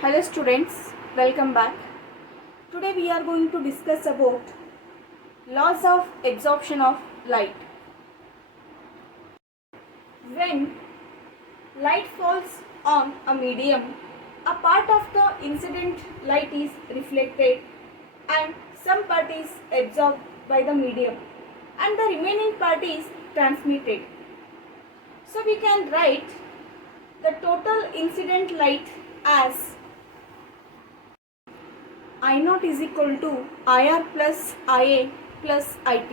Hello students, welcome back. Today we are going to discuss about laws of absorption of light. When light falls on a medium, a part of the incident light is reflected and some part is absorbed by the medium and the remaining part is transmitted. So we can write the total incident light as I naught is equal to IR plus IA plus IT,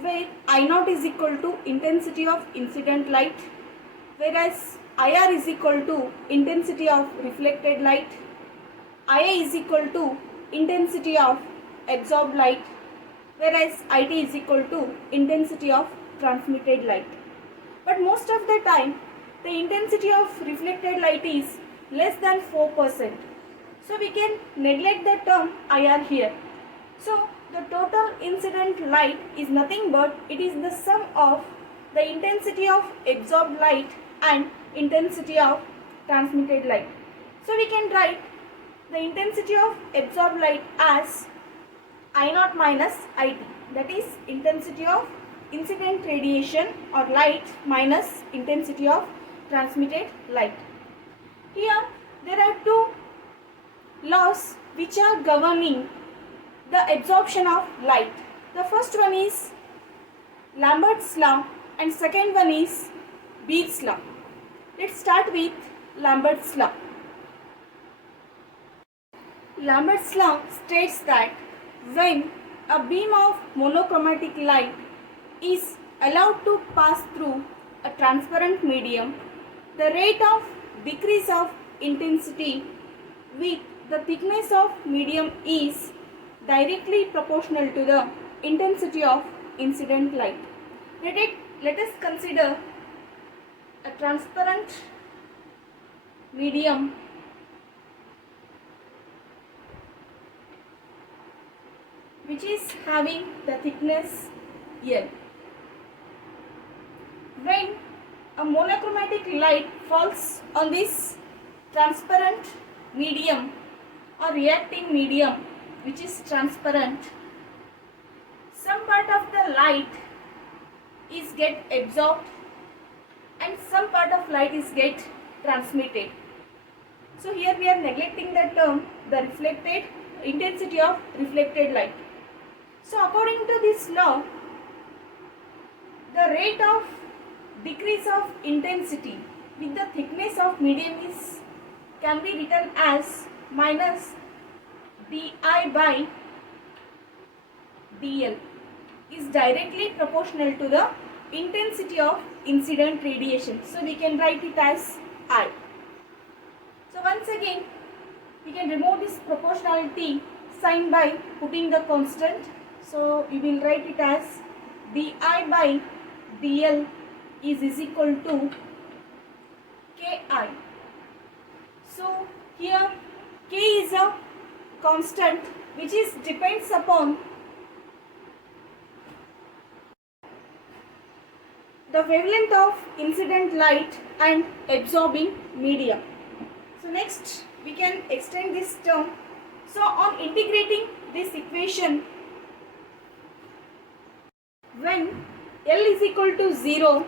where I naught is equal to intensity of incident light, whereas IR is equal to intensity of reflected light, IA is equal to intensity of absorbed light, whereas IT is equal to intensity of transmitted light. But most of the time, the intensity of reflected light is less than 4%. So we can neglect the term IR here. So the total incident light is nothing but it is the sum of the intensity of absorbed light and intensity of transmitted light. So we can write the intensity of absorbed light as I naught minus IT, that is intensity of incident radiation or light minus intensity of transmitted light. Here there are two laws which are governing the absorption of light. The first one is Lambert's law and second one is Beer's law. Let's start with Lambert's law. Lambert's law states that when a beam of monochromatic light is allowed to pass through a transparent medium, the rate of decrease of intensity with the thickness of medium is directly proportional to the intensity of incident light. Let us consider a transparent medium which is having the thickness L. When a monochromatic light falls on this transparent medium or reacting medium which is transparent, some part of the light is get absorbed and some part of light is get transmitted. So here we are neglecting the term the reflected intensity of reflected light. So according to this law, the rate of decrease of intensity with the thickness of medium is can be written as minus di by dl is directly proportional to the intensity of incident radiation. So we can write it as I. So once again we can remove this proportionality sign by putting the constant. So we will write it as di by dl is equal to ki. So here k is a constant which is depends upon the wavelength of incident light and absorbing medium. So next we can extend this term. So on integrating this equation, when L is equal to 0,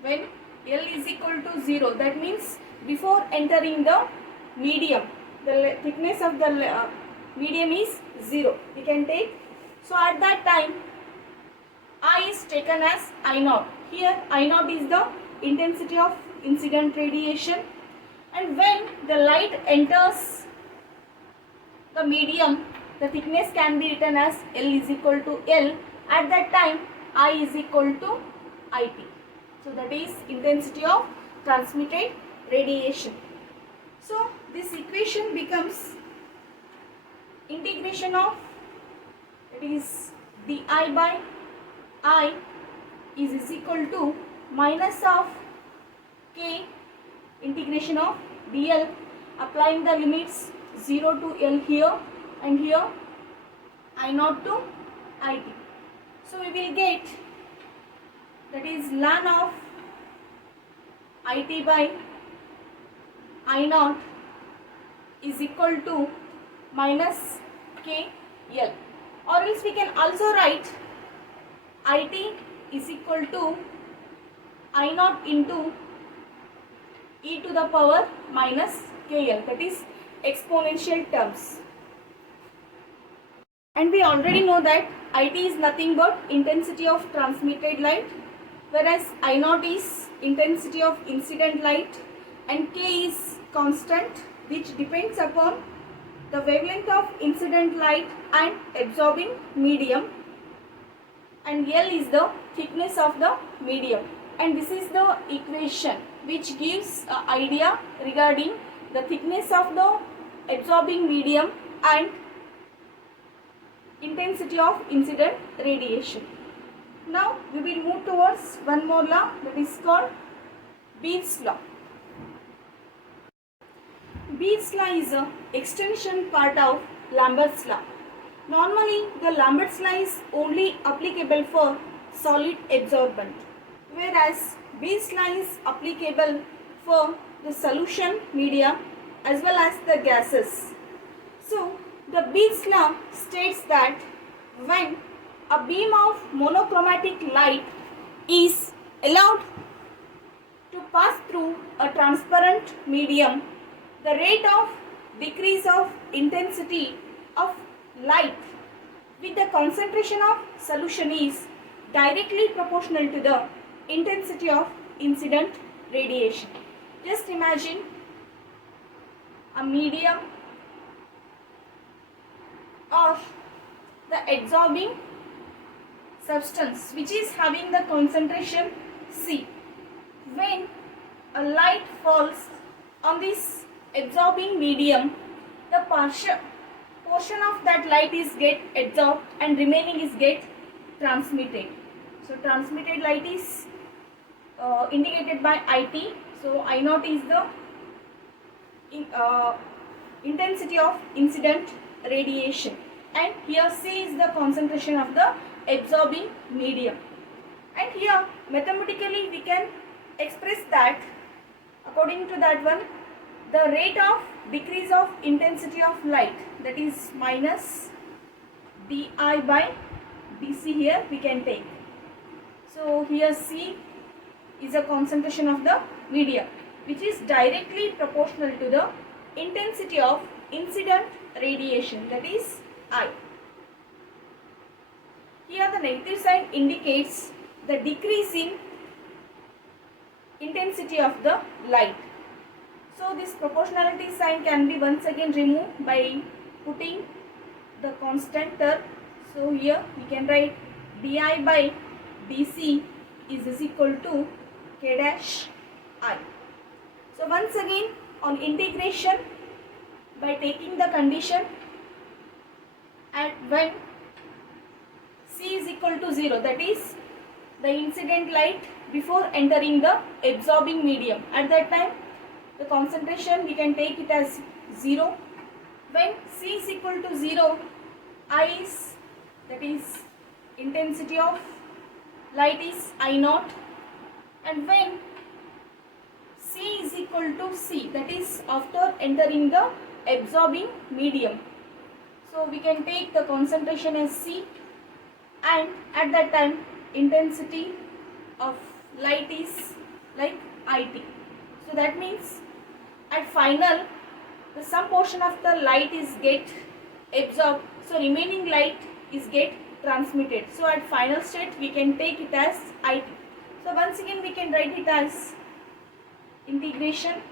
when L is equal to 0, that means before entering the medium, the thickness of the medium is 0. We can take, so at that time I is taken as I naught. Here I naught is the intensity of incident radiation, and when the light enters the medium, the thickness can be written as L is equal to L. At that time I is equal to IT. So that is intensity of transmitted radiation. So this equation becomes integration of, it is di by I is equal to minus of k integration of dl, applying the limits 0 to L here and here I naught to IT. So we will get, that is ln of IT by I naught is equal to minus KL, or else we can also write IT is equal to I naught into e to the power minus KL, that is exponential terms. And we already know that IT is nothing but intensity of transmitted light, whereas I naught is intensity of incident light, and K is constant which depends upon the wavelength of incident light and absorbing medium, and L is the thickness of the medium. And this is the equation which gives an idea regarding the thickness of the absorbing medium and intensity of incident radiation. Now we will move towards one more law, that is called Beer's law. Beer's law is an extension part of Lambert's law. Normally the Lambert's law is only applicable for solid absorbent, whereas Beer's law is applicable for the solution media as well as the gases. So the Beer's law states that when a beam of monochromatic light is allowed to pass through a transparent medium, the rate of decrease of intensity of light with the concentration of solution is directly proportional to the intensity of incident radiation. Just imagine a medium or the absorbing substance which is having the concentration C. When a light falls on this absorbing medium, the portion of that light is get absorbed and remaining is get transmitted. So transmitted light is indicated by IT. So I naught is the intensity of incident radiation, and here C is the concentration of the absorbing medium. And here mathematically we can express that according to that one, the rate of decrease of intensity of light, that is minus di by dc here we can take. So here C is a concentration of the medium which is directly proportional to the intensity of incident radiation, that is I. Here the negative sign indicates the decrease in intensity of the light. So this proportionality sign can be once again removed by putting the constant term. So here we can write di by dc is equal to k dash I. So once again on integration, by taking the condition at when C is equal to 0, that is the incident light before entering the absorbing medium, at that time the concentration we can take it as 0. When C is equal to 0, I is, that is intensity of light is I naught, and when C is equal to C, that is after entering the absorbing medium, so we can take the concentration as C, and at that time intensity of light is like IT. So that means at final the some portion of the light is get absorbed, so remaining light is get transmitted. So at final state we can take it as IT. So once again we can write it as integration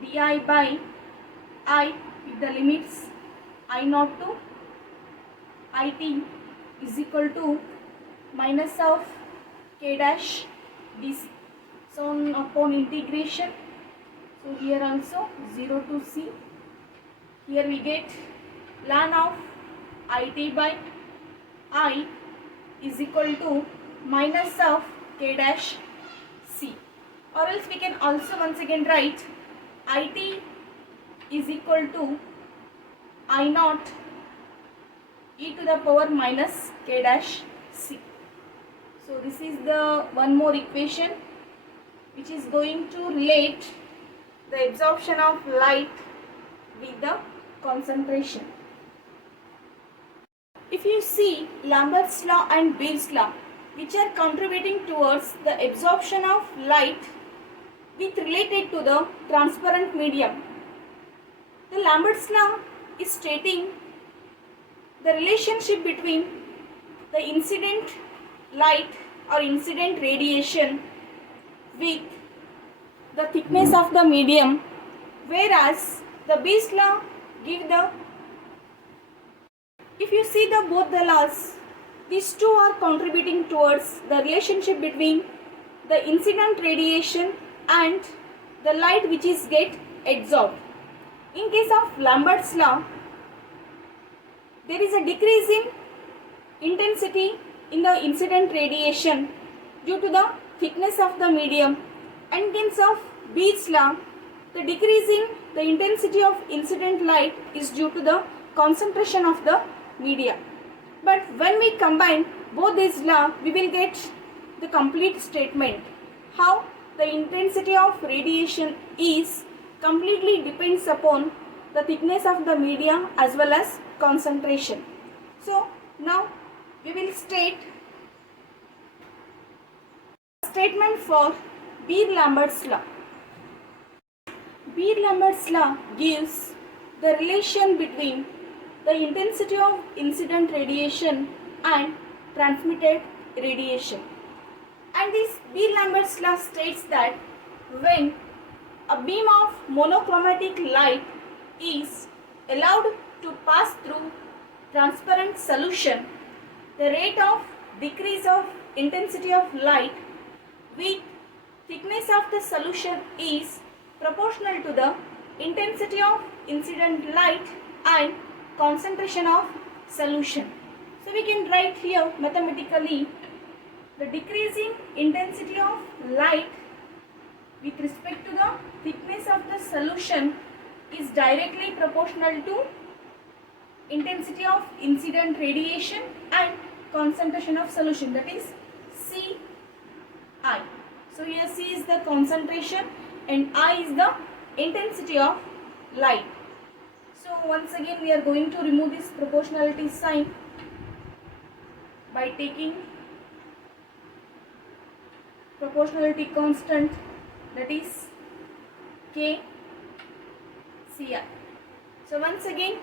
di by I with the limits I naught to IT is equal to minus of k dash dc. So upon integration, so here also 0 to C, here we get ln of IT by I is equal to minus of k dash C, or else we can also once again write IT is equal to I naught e to the power minus k dash C. So this is the one more equation which is going to relate the absorption of light with the concentration. If you see Lambert's law and Beer's law, which are contributing towards the absorption of light with related to the transparent medium. The Lambert's law is stating the relationship between the incident light or incident radiation with the thickness of the medium, whereas the Beer's law give the, if you see the both the laws, these two are contributing towards the relationship between the incident radiation and the light which is get absorbed. In case of Lambert's law, there is a decrease in intensity in the incident radiation due to the thickness of the medium, and in case of Beer's law, the decrease in the intensity of incident light is due to the concentration of the media. But when we combine both these laws, we will get the complete statement how the intensity of radiation is completely depends upon the thickness of the media as well as concentration. So now we will state a statement for Beer-Lambert's law. Beer-Lambert's law gives the relation between the intensity of incident radiation and transmitted radiation. And this Beer-Lambert's law states that when a beam of monochromatic light is allowed to pass through transparent solution, the rate of decrease of intensity of light with thickness of the solution is proportional to the intensity of incident light and concentration of solution. So we can write here mathematically the decreasing intensity of light with respect to the thickness of the solution is directly proportional to intensity of incident radiation and concentration of solution, that is Ci. So here C is the concentration and I is the intensity of light. So once again we are going to remove this proportionality sign by taking proportionality constant, that is K Ci. So once again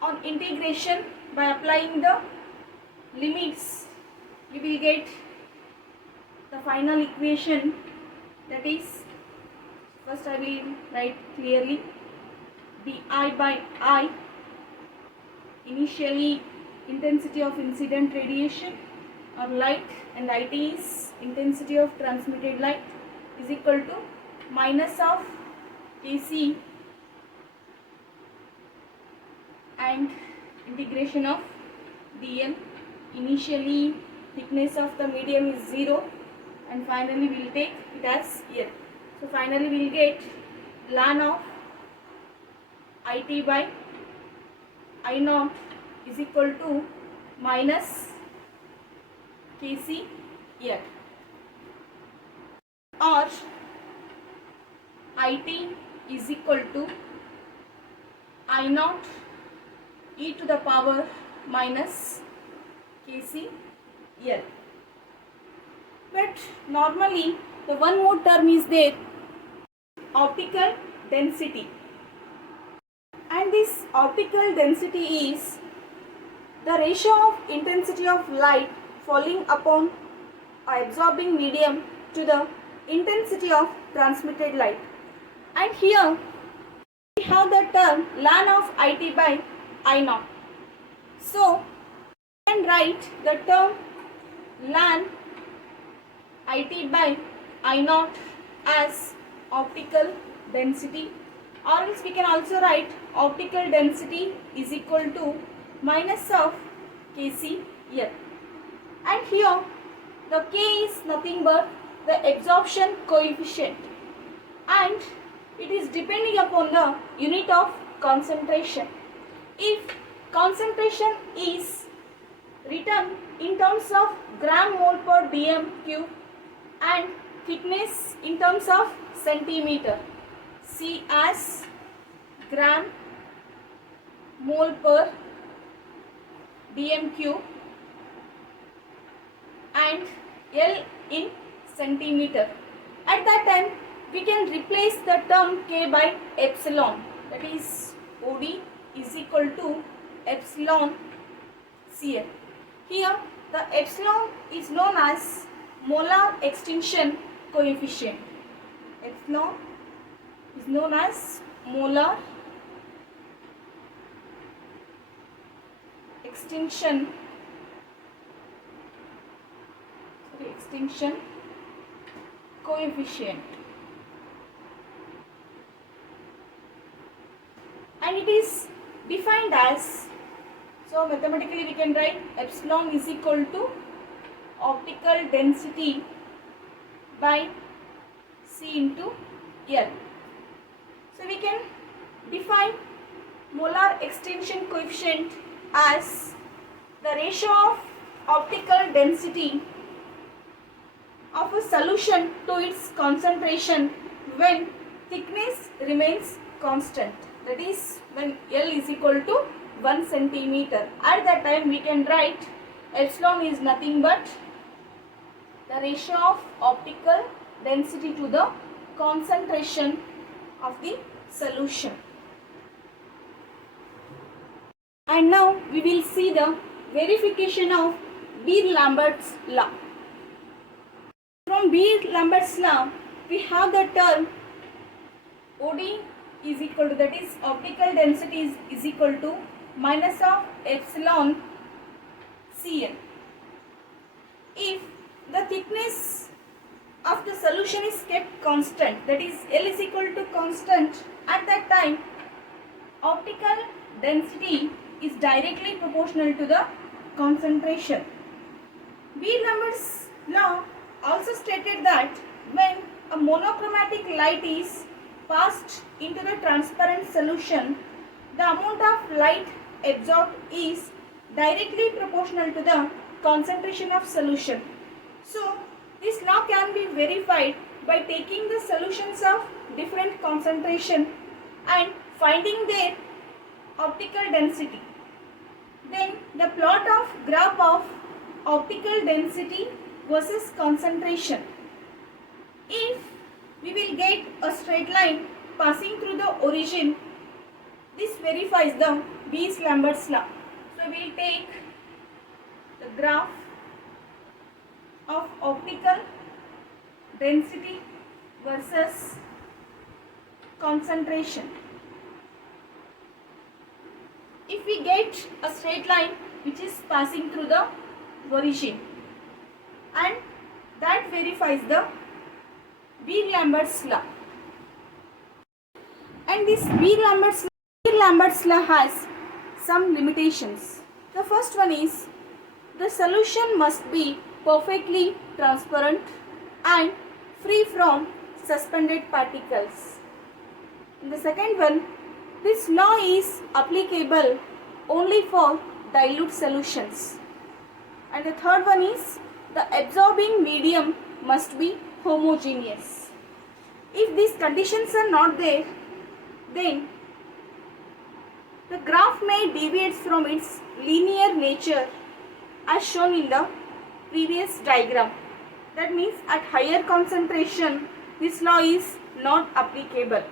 on integration by applying the limits we will get the final equation, that is, first I will write clearly di by I, initially intensity of incident radiation or light, and it is intensity of transmitted light, is equal to minus of Kc and integration of dl. Initially thickness of the medium is 0 and finally we will take it as L. So finally we will get ln of It by I naught is equal to minus Kc L, or It is equal to I naught e to the power minus Kc L. But normally the one more term is there, optical density, and this optical density is the ratio of intensity of light falling upon absorbing medium to the intensity of transmitted light. And here we have the term ln of It by I naught. So we can write the term ln It by I naught as optical density, or else we can also write optical density is equal to minus of Kc L. And here the K is nothing but the absorption coefficient, and it is depending upon the unit of concentration. If concentration is written in terms of gram mole per dm cube and thickness in terms of centimeter. C as gram mole per dm cube and L in centimeter. At that time we can replace the term K by epsilon, that is OD is equal to epsilon Cl. Here the epsilon is known as molar extinction coefficient. Epsilon is known as molar extinction coefficient, and it is defined as, so mathematically we can write epsilon is equal to optical density by C into L. So we can define molar extinction coefficient as the ratio of optical density of a solution to its concentration when thickness remains constant, that is when L is equal to 1 centimeter. At that time we can write epsilon is nothing but the ratio of optical density to the concentration of the solution. And now we will see the verification of Beer-Lambert's law. From Beer-Lambert's law we have the term OD is equal to, that is optical density is equal to minus of epsilon Cl. If the thickness of the solution is kept constant, that is L is equal to constant, at that time optical density is directly proportional to the concentration. Beer-Lambert's law also stated that when a monochromatic light is passed into the transparent solution, the amount of light absorbed is directly proportional to the concentration of solution. So this law can be verified by taking the solutions of different concentration and finding their optical density. Then the plot of graph of optical density versus concentration. If we will get a straight line passing through the origin, this verifies the Beer-Lambert's law. So we will take the graph of optical density versus concentration. If we get a straight line which is passing through the origin, and that verifies the Beer-Lambert's law. And this Beer-Lambert's law has some limitations. The first one is the solution must be perfectly transparent and free from suspended particles. And the second one, this law is applicable only for dilute solutions. And the third one is the absorbing medium must be homogeneous. If these conditions are not there, then the graph may deviate from its linear nature as shown in the previous diagram. That means at higher concentration this law is not applicable.